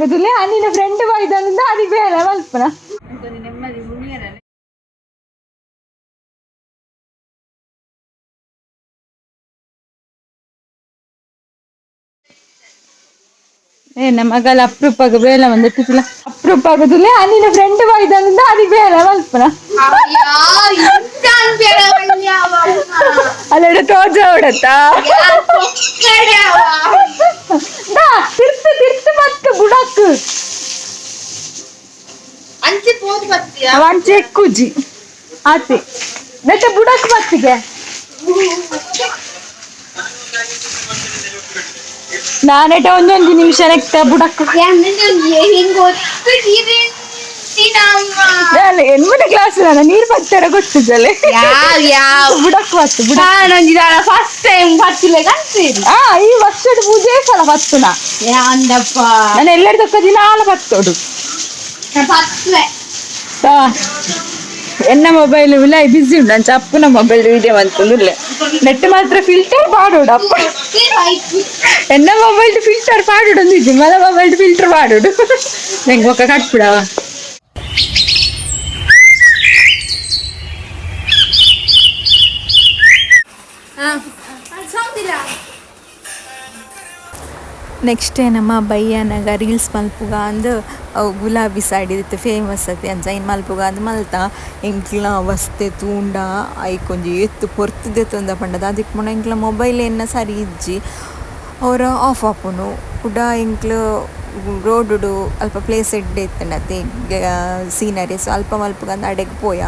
ಬದಲೇ ನಿನ್ನ ಫ್ರೆಂಡ್ ಬೈದನಿಂದ ಅದಕ್ಕೆ ಬೇರೆ ಮಲ್ಪನ ನೆಮ್ಮದಿ ಮುನಿಯರಲ್ಲ ನಮ್ಮ ಮಗಳ ಅಪ್ರೂಪಕ್ಕೆ ಬೇಡ ಬಂದಿಟ್ಟಿಲ್ಲ ಅಪ್ರೂಪ ಆಗುದಿಲ್ಲ ನಿನ್ನ ಫ್ರೆಂಡ್ ಬೈದನಿಂದ ಅದಕ್ಕೆ ಬೇರೆ ಮಲ್ಪನ ಅಲ್ಲೆಡೆ ತೋಜ ಹೊಡತ್ತಾ ತಿರ್ತು ತಿರ್ತು ಮತ್ತೆ ಬುಡಕ್ ಅಂಚೆ ಎಕ್ಕುಜಿ ಆತಿ ನೆಟ್ಟ ಬುಡಕ್ ಮತ್ತಿಗೆ ನಾನೆಟ ಒಂದೊಂದು ನಿಮಿಷ ನೆಕ್ತ ಬುಡಕ್ ಎನ್ಮನೆ ಕ್ಲಾಸ್ ನಾನು ನೀರು ಬರ್ತಾರ ಗೊತ್ತಿದ್ದಲೆ ಬುಡಕ್ ಬತ್ತು ಫಸ್ಟ್ ಟೈಮ್ ಬರ್ತಿಲ್ಲ ಈ ವರ್ಷದ ಪೂಜೆ ಸಲ ಬತ್ತು ನಾನು ಎಲ್ಲರ ತಕ್ಕ ದಿನ ಹಾಲು ಬತ್ತೋಡು ಎನ್ನ ಮೊಬೈಲ್ ಇಲ್ಲ ಬಿಸಿ ಉಂಟು ಅಂಚ ಅಪ್ಪನ ಮೊಬೈಲ್ ವಿಡಿಯೋ ಅಂತಂದಿಲ್ಲ ನೆಟ್ ಮಾತ್ರ ಫಿಲ್ಟರ್ ಪಾಡೋಡು ಅಪ್ಪ ಎನ್ನ ಮೊಬೈಲ್ ಫಿಲ್ಟರ್ ಪಾಡೋಡು ಅಂದಿದ್ದೆ ಮಲ ಮೊಬೈಲ್ ಫಿಲ್ಟರ್ ಪಾಡೋಡು ನಂಗೆ ಮೊಕ್ಕ ಕಟ್ಬಿಡವ ನೆಕ್ಸ್ಟ್ ನಮ್ಮ ಬಯ್ಯನಾಗ ರೀಲ್ಸ್ ಮಲ್ಪುಗ ಅಂದು ಅವು ಗುಲಾಬಿ ಸೈಡ್ ಇತ್ತು ಫೇಮಸ್ ಅತಿ ಅಂಚ ಇನ್ನು ಮಲ್ಪುಗ ಅಂದು ಮಲ್ತ ಎಂಕ್ಲ ವಸ್ತೆ ತೂಂಡ ಐಕೊಂಜಿ ಎತ್ತು ಪೊರ್ತದೆ ತೊಂದ ಪಂಡದ ಅದಕ್ಕೆ ಮುನ್ನ ಎಂಕ್ಲ ಮೊಬೈಲ್ ಎನ್ನ ಸರಿ ಇಜ್ಜಿ ಅವರ ಆಫ್ ಆಪುನು ಕೂಡ ಎಂಕ್ಲು ರೋಡು ಅಲ್ಪ ಪ್ಲೇಸ್ ಎಡ್ಡೆ ಇತ್ತಂಡತ್ತೆ ಸೀನರಿ ಸೊ ಅಲ್ಪ ಮಲ್ಪಗಂದ ಅಡೆಗೆ ಪೋಯ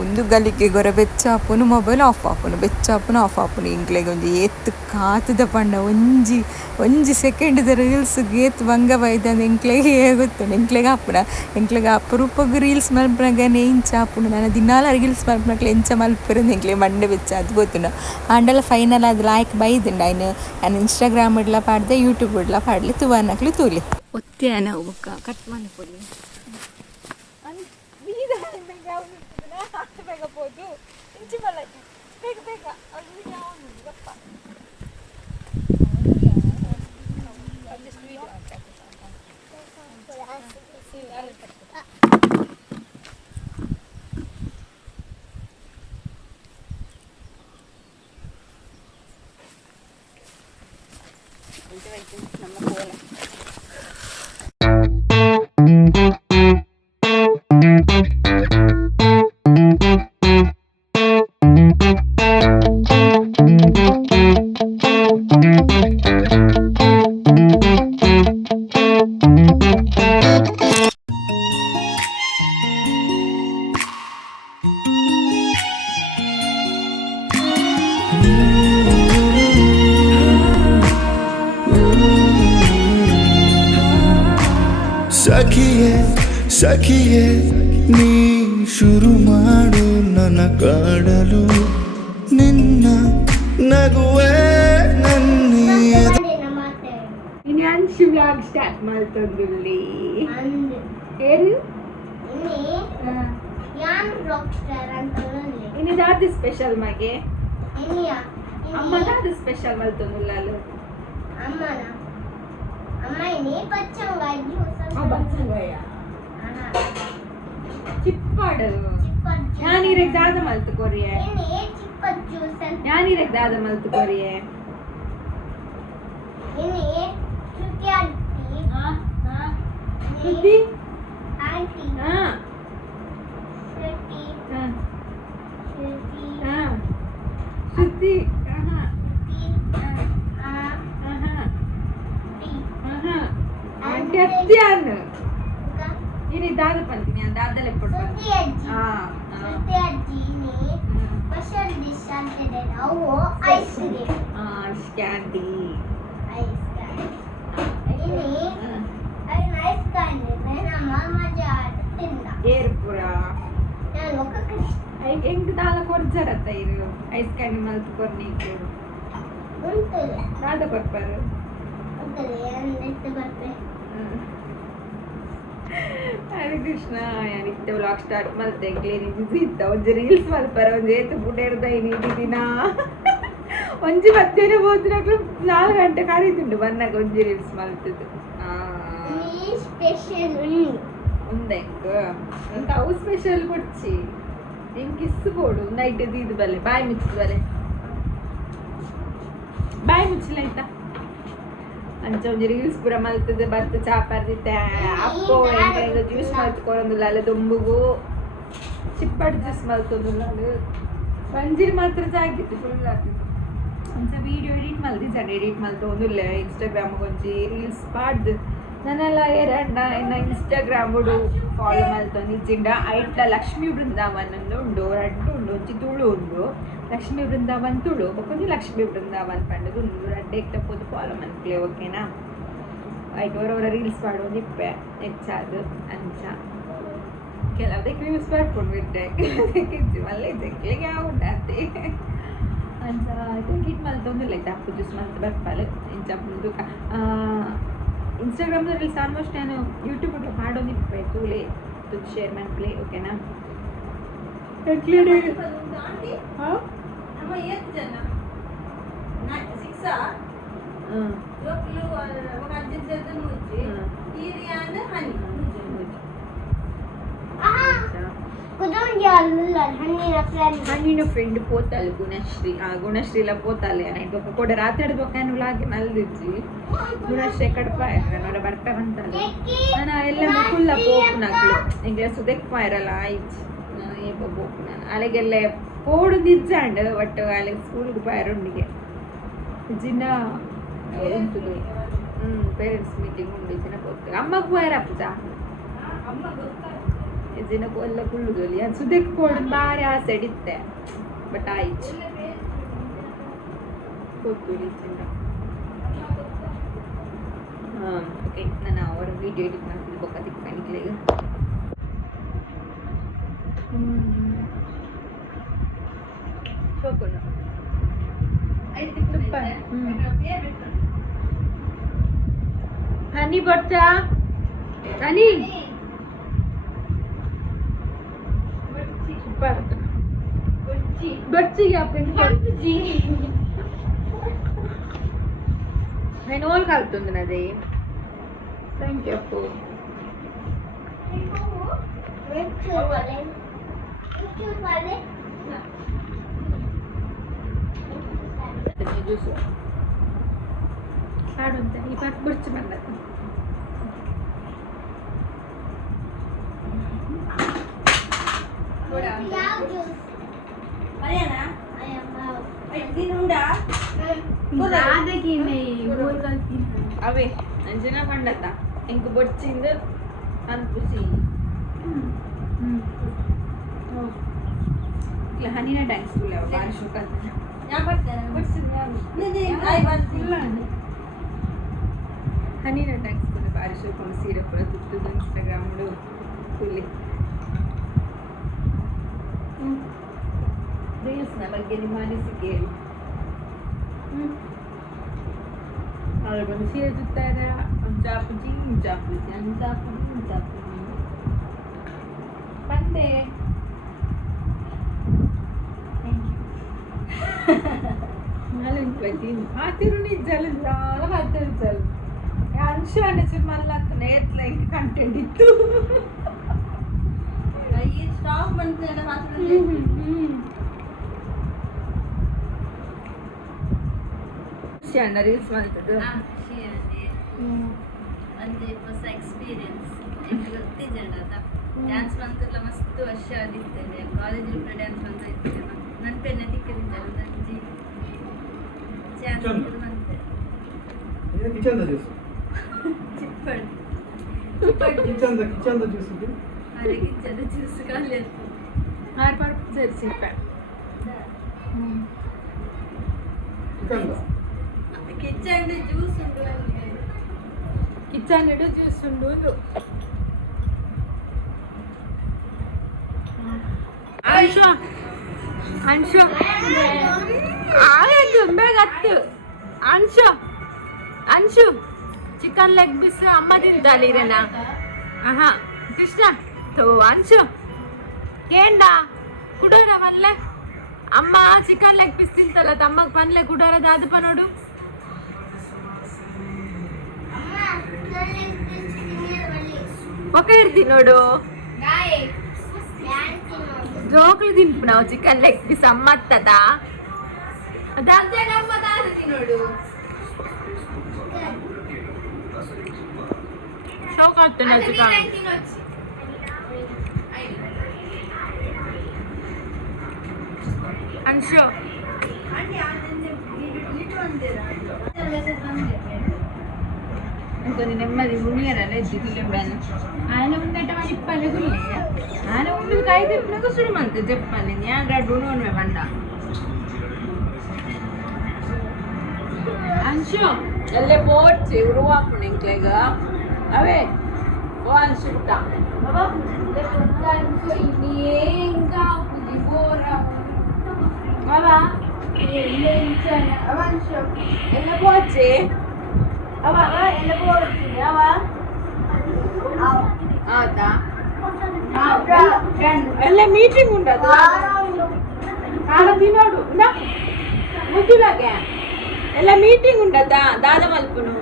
ಒಂದು ಗಲಿಗೆ ಗೊರ ಬೆಚ್ಚಾಪುನು ಮೊಬೈಲ್ ಆಫ್ ಆಪುನು ಬೆಚ್ಚಾಪುನು ಆಫ್ ಆಪುನು ಇಂಕ್ಲೆಗೆ ಒಂದು ಎತ್ತು ಕಾತದ ಪಂಡ ಒಂಜಿ ಸೆಕೆಂಡ್ ರೀಲ್ಸ್ಗೆ ಎತ್ತು ಭಂಗ ಬೈದಂದು ಎಂಕ್ಲೆಗೆ ಗೊತ್ತುಂಡು ಎಂಕ್ಲೆಗೆ ಆಪುನ ಎಂಕ್ಲೆಗೆ ಅಪರೂಪಗೆ ರೀಲ್ಸ್ ಮಲ್ಪನಾಗನೇ ಇಂಚ ಆಪುನು ನಾನು ದಿನಾಲ ರೀಲ್ಸ್ ಮಲ್ಪನಕ್ಲೆ ಎಂಚ ಮಲ್ಪುರಂದು ಎಂಕ್ಲೆ ಮಂಡೆ ಬೆಚ್ಚ ಅದು ಗೊತ್ತುಂಡು ಆಂಡಲ ಫೈನಲ್ ಅದು ಲಾಯ್ಕ್ ಬೈದುಂಡು ನಾನು ಇನ್ಸ್ಟಾಗ್ರಾಮ್ ಇಡ್ಲ ಪಾಡ್ದೆ ಯೂಟ್ಯೂಬ್ ಇಡ್ಲ ಪಾಡ್ಲಿ ತುವರ್ನಕ್ಲಿ ತೂಲಿ ಒತ್ತೆ ನಾವು ಕಟ್ ಮಾಡಿಕೊಡಿ ಸಖಿಯೇ ನೀ ಶುರು ಮಾಡು ನನ್ನ ಕಾಡಲು ನಿನ್ನ ನಗುವೆ ಇನ್ನು ಅಂಶು ವ್ಲಾಗ್ ಸ್ಟಾರ್ಟ್ ಮಾಡ್ತಂದುಲ್ಲಿ ಏನು ಇನ್ನು ದಾದ ಸ್ಪೆಷಲ್ ಮಗೆ ಅಮ್ಮ ದಾದ ಸ್ಪೆಷಲ್ ಮಾಡ್ತಂದುಲ್ಲ ಅಲ್ಲ ಚಿಪ್ಪಾಡು ഞാനിരക്ക് ദാദ മലത്ത് കൊറിയേ ഞാനിരക്ക് ദാദ മലത്ത് കൊറിയേ ശ്രുതി ശ്രുതി ಅತ್ಯಾನು ini dada panti ni dada lepot panti special dish ante den awo ice cream ice candy ini ay nice candy na mama jaad tinda erpura na loka krish ay eng dala korjarata iru ice candy maltu kornike untule dada korparu untule andette barpe Hare Krishna ಯಾನಿತ್ತೆ vlog start ಮಾಡ್ತೆ clean ಇದ್ದ ಒಂಜಿ reels ಮಲ್ಪರ ಒಂಜಿ ಏತು ಬುಡೇರ್ದ ಇನಿ ದಿನ ಒಂಜಿ ಮಧ್ಯಾಹ್ನ ಹೋದ್ರೆ 4 ಗಂಟೆ ಕರೀತುಂಡು ಬನ್ನಾಗ ಒಂಜಿ ರೀಲ್ಸ್ ಮಲ್ತದ್ದು స్పెషల్ ఉంది ఉందా ఇంకో ఇంకా అవు స్పెషల్ కొచ్చి ఇంక ఇస్తుపోడు నైట్ ఇది బలే బాయ్ ముచ్చు బలే ಬಾಯ್ ಮುಚ್ಚಲಾಯ್ತಾ ಅಂಚ ಒಂಜಿ ರೀಲ್ಸ್ ಪೂರ ಮಲ್ತದೆ ಬತ್ತ ಚಾಪರ್ದಿತ್ತೆ ಅಪ್ಪೋ ಎಂಕ ಜ್ಯೂಸ್ ಮಲ್ತ್ಕೊಳೊಂದುಲ್ಲ ಅಲ್ಲ ದುಂಬುಗು ಚಿಪ್ಪಡ್ ಜ್ಯೂಸ್ ಮಲ್ತೊಂದುಲ್ಲ ಬಂಜಿರಿ ಮಾತ್ರ ಜಾಗಿತ್ತು ಫುಲ್ ಆಗ್ತಿತ್ತು ಅಂಚ ವೀಡಿಯೋ ಎಡಿಟ್ ಮಲ್ತಿದ್ದಾನೆ ಎಡಿಟ್ ಮಲ್ತೊಂದುಲ್ಲ ಇನ್ಸ್ಟಾಗ್ರಾಮ್ ಒಂಜಿ ರೀಲ್ಸ್ ಪಾಡ್ದು ನನ್ನೆಲ್ಲ ಎನ್ನ ಇನ್ಸ್ಟಾಗ್ರಾಮ್ ಉಡು ಫಾಲೋ ಮಲ್ತೊಂದು ಇಜ್ಜಿಂಡ ಐಟ್ಲ ಲಕ್ಷ್ಮೀ ಬೃಂದಾವನ್ ಉಂಡು ರಡ್ಡು ಉಂಡು ಒಂಜಿ ತುಳು ಉಂಡು ಲಕ್ಷ್ಮೀ ಬೃಂದಾವನ್ ತುಳು ಬೊಕೊಂಜಿ ಲಕ್ಷ್ಮೀ ಬೃಂದಾವನ್ ಪಂಡದು ಉಂಡು ರಡ್ಡೆ ಇಟ್ಟಪ್ಪೋದು ಫಾಲೋ ಮನ್ಕ್ಲೆ ಓಕೆನಾ ಐಟ್ ಅವರವರ ರೀಲ್ಸ್ ಪಾಡೋದು ಇಪ್ಪೆ ಹೆಚ್ಚಾದು ಅಂಚ ಕೆಲವದಕ್ಕೆ ವ್ಯೂಸ್ ಬರ್ಕೊಂಡು ಬಿಟ್ಟೆ ಕೆಲವದಕ್ಕೆ ಇಜ್ಜಿ ಮಲ್ಲ ಇದ್ದಕ್ಕಿಗೆ ಉಂಡಾತಿ ಅಂಚ ಗಿಟ್ ಮಲ್ತೊಂದಿಲ್ಲ ಐತೆ ಅಪ್ಪು ಜ್ಯೂಸ್ ಮಲ್ತು ಬರ್ಪಾಲೆ ಇಂಚ ಮುಂದು ಇನ್ಸ್ಟಾಗ್ರಾಮ್ದ ರೀಲ್ಸ್ ಆಲ್ಮೋಸ್ಟ್ ನಾನು ಯೂಟ್ಯೂಬ್ಗೆ ಮಾಡೋದು ಇಪ್ಪೆ ತೂಲೆ ತುದು ಶೇರ್ ಮಾಡ್ಕ್ಲೆ ಓಕೆನಾ ಹಣ್ಣಿನ ಫ್ರೆಂಡ್ ಪೋತಾಳೆ ಗುಣಶ್ರೀ ಗುಣಶ್ರೀಲ ಪೋತಾಳೆ ಇದು ಕೂಡ ರಾತ್ರಿ ಬೊಕ್ಕ ಲಾಗಿ ಮಲ್ದಿಜ್ಜಿ ಗುಣಶ್ರೀ ಕಡ್ಪಾಯ್ರ ನೋಡ ಬರ್ತಾವಂತಲ್ಲ ನಾನು ಎಲ್ಲ ಫುಲ್ಲ ಪೋಪುನಾಗ್ಲು ಈಗ ಸುದೆಕ್ ಪಾಯ್ರಲ್ಲ ಆಯ್ತು ಏಪ ಪೋಪು ನಾನು ಅಲೆಗೆಲ್ಲ ಪೋಡು ನಿಜ್ಜಾಂಡ್ ಬಟ್ ಅಲ್ಲಿಗೆ ಸ್ಕೂಲ್ಗೆ ಪಾಯ್ರೊಂಡಿಗೆ ಜಿನ್ನ ಎಂತದು ಪೇರೆಂಟ್ಸ್ ಮೀಟಿಂಗ್ ಉಂಡು ಜಿನ ಪೋತು ಅಮ್ಮಗೆ ಪಾಯ್ರಪ್ಪಜ ಜಿನ ಎಲ್ಲ ಕುಳ್ಳುದೊಲಿ ಅದು ಸುದೆಕ್ ಪೋಡು ಬಾರಿ ಆಸೆ ಇಡಿತ್ತೆ ಬಟ್ ಆಯ್ತು ಕೂತೂರಿ ಜಿನ್ನ ಓಕೆ ನಾನು ಅವರ ವಿಡಿಯೋ ಎಡಿಟ್ ಮಾಡ್ತೀನಿ ಬೊಕ್ಕ ತಿಕ್ಕಾಣಿಕ್ಲೆ ಈಗ ಹೋಗೋಣ ಹನಿ ಬರ್ತಾ ಹನಿ बच्ची నేను ఓల్ కలుపుతుంది నాది థ్యాంక్ యూ అప్పు జ్యూస్ ఆడుంత ఈ పాట బుర్చి మన్నది అవే అంజన పండత ఇంక బొచ్చింది అనిపిసి ఇట్లా హనీనా డ్యాన్స్ బాగా షూక్ ಹನಿನ ಟ್ಯಾಕ್ಸ್ಕೊಂಡು ಬಾರಿ ಶೋಕೊಂಡು ಸೀರೆ ಪುರ ತುತ್ತದು ಇನ್ಸ್ಟಾಗ್ರಾಮ್ಡು ಫುಲ್ಲಿ ರೀಲ್ಸ್ನ ಬಗ್ಗೆ ನಿಮ್ಮ ಅನಿಸಿಕೆ ಹೇಳಿ ಅವ್ರು ಬಂದು ಸೀರೆ ತುತ್ತಾರೆ ಜಾಪುಜಿ ಜಾಪುಜಿ ಅಂಜಾಪುಜಿ ಜಾಪುಜಿ ಬಂದೆ ಹಾತಿರು ನಿಜ್ಜಲು చాలా ಹಾತಿರ್ಜಲು ಅಂಶ ಅನಿಸಿ ಮಲ್ಲ ನೇತ್ಲ ಹಿಂಗೆ ಕಂಟೆಂಟ್ ಇತ್ತು ಸ್ಟಾಪ್ ಮಾಡ್ತಾರೆ ಅಂಡ ರೀಲ್ಸ್ ಮಾಡ್ತದ್ದು ಒಂದು ಹೊಸ ಎಕ್ಸ್ಪೀರಿಯನ್ಸ್ ಗೊತ್ತಿದ್ದಂಡ ಡ್ಯಾನ್ಸ್ ಬಂತಲ್ಲ ಮಸ್ತ್ ವರ್ಷ ಆದಿರ್ತದೆ ಕಾಲೇಜಲ್ಲಿ ಕೂಡ ಡ್ಯಾನ್ಸ್ ಬಂತ ಇರ್ತದೆ ನನ್ನ ಪೆನ್ನ ತಿಕ್ಕದಿದ್ದಲ್ಲ ನಂಜಿ ಚಾನ್ಸ್ ಬಂತೆ ಕಿಚನ್ ಜ್ಯೂಸ್ ಚಿಪ್ಪಡ್ ಕಿಚನ್ ಜ್ಯೂಸ್ ಅರೆ ಕಿಚನ್ ಜ್ಯೂಸ್ ಖಾಲಿ ಆಯ್ತು ಆರು ಪಾರು ಸೇರಿಸಿಪ್ಪೆ ಕಿಚನ್ ಜ್ಯೂಸ್ ಉಂಟು ಕಿಚನ್ ಜ್ಯೂಸ್ ಉಂಡು ಅಂಶು ಅಂಶು ಆಯ್ತು ಬೇಗ ಹತ್ತು ಅಂಶು ಅಂಶು ಚಿಕನ್ ಲೆಗ್ ಪೀಸ್ ಅಮ್ಮ ತಿಂತಾಳಿರೇನಾ ಆಹಾ ಕೃಷ್ಣ ಥೋ ಅಂಶು ಕೇಂಡ ಕುಡೋರ ಮಲ್ಲೆ ಅಮ್ಮ ಚಿಕನ್ ಲೆಗ್ ಪೀಸ್ ತಿಂತಲ್ಲ ತಮ್ಮಗ್ ಪನ್ಲೆ ಕುಡೋರದ ಅದಪ್ಪ ನೋಡು మొక్క ఇడిది నోడు జోకులు తింటున్నావు చికెన్ లెగ్ పీస్ అమ్మత్తదా దాంతో తినోడు షోక్ అవుతున్నా చికెన్ అంశో కొన్ని నెమ్మది ఉనియరలే జిల్లుండాను ఆయన ఉండటం ఇప్పలే ఆయన ఉండదు కాయ తిప్పినాక సుడిమంత చెప్పాలి నేను రెడ్ నూనె వండ అంశో ఎల్లే పోడ్చి ఉరువాపుడు ఇంకేగ అవే ఓ అంశుట్ట ఇంకా బాబా ఎల్ల పోడ్చి మీటింగ్ ఉండదు తినోడు ముద్దులాగా ఎలా మీటింగ్ ఉండదా దాదా మలుపును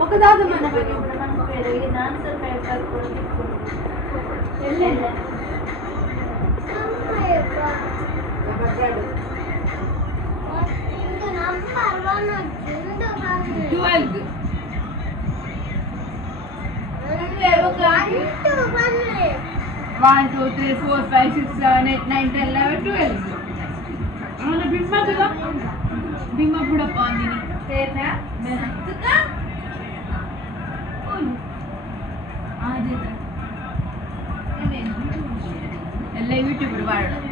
ఒక దాదా మన One, two, three, four, five, six, seven, eight, nine, 10, 11, 12. Bimba juga, bimba pura pandi ni. Terna, suka? Ada tak? Ini. Alla YouTube berwarna.